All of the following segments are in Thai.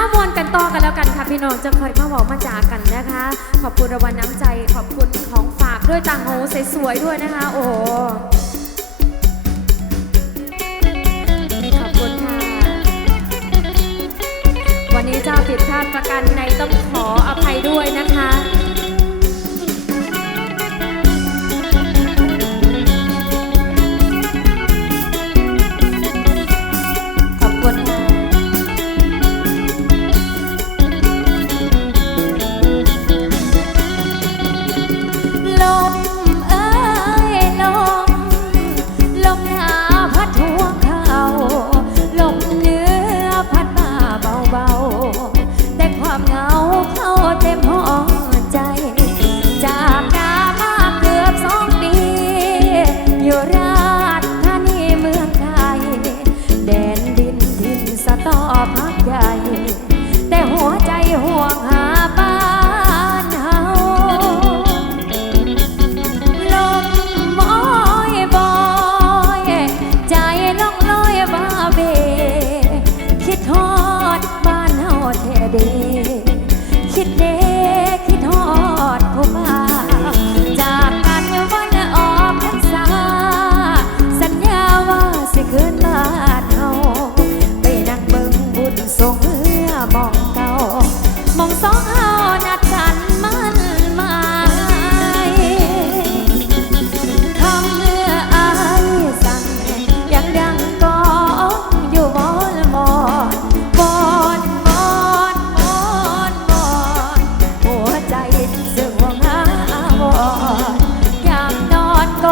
มามวนกันต่อกันแล้วกันค่ะพี่น้องจะคอยมาบอกมาจากกันนะคะ ขอบคุณรางวัลน้ำใจขอบคุณของฝากด้วยต่างหูสวยๆด้วยนะคะ โอ้โหขอบคุณค่ะ วันนี้เจ้าผิดพลาดประกันในต้องขออภัย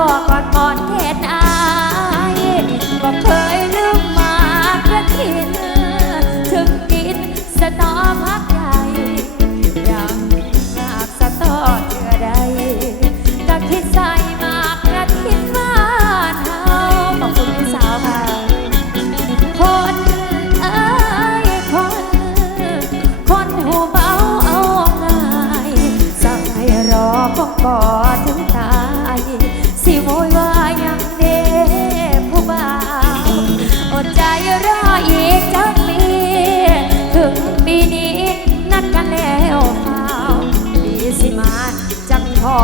อก็กอดหมอนแทนอายบอกเคยลืมมากระทินถึงกินสตอพักใหญ่ยากกินมากสตอเชื่อใดก็คิดใส่มากระทินบ้านเฮาขอบคุณพี่สาวค่ะคนเอ้ยคนคนหูเบาเอาง่ายสั่งให้รอก็บ่ถึง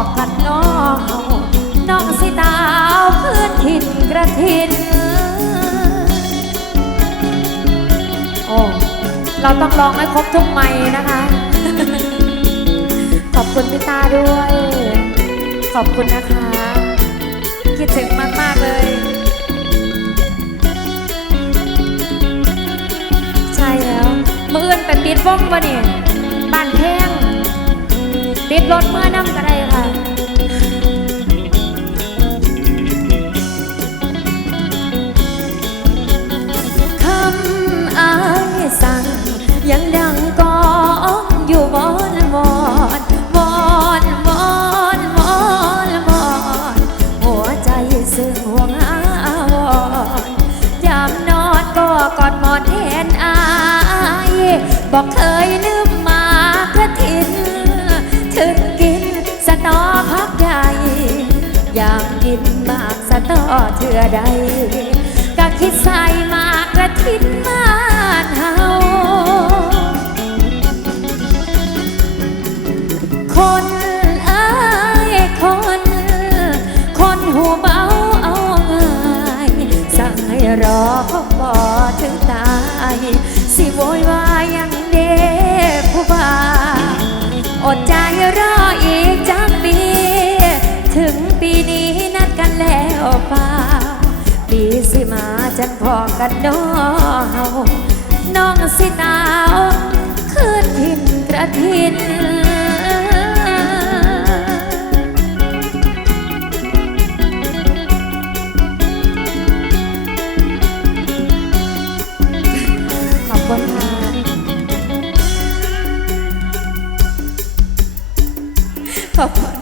อกันน้องน้องสิตาวพื้นถิ่นกระทินโอ้เราต้องร้องให้ครบทุกไม้นะคะ ขอบคุณพี่ตาด้วย ขอบคุณนะคะ คิดถึงมาก ๆ เลย ใช่แล้ว มืออื่นไปปิดวงปะเนี่ย แทนอายบอกเคยลืมมากระทิน ถึงกินสตอพักใหญ่ อยากกินมากสตอเถื่อใดก็คิดใส่มากกระทินมานเฮา จันพอกันน้องน้องสิหนาวคืนทินกระทินขอบคุณค่ะขอบคุณ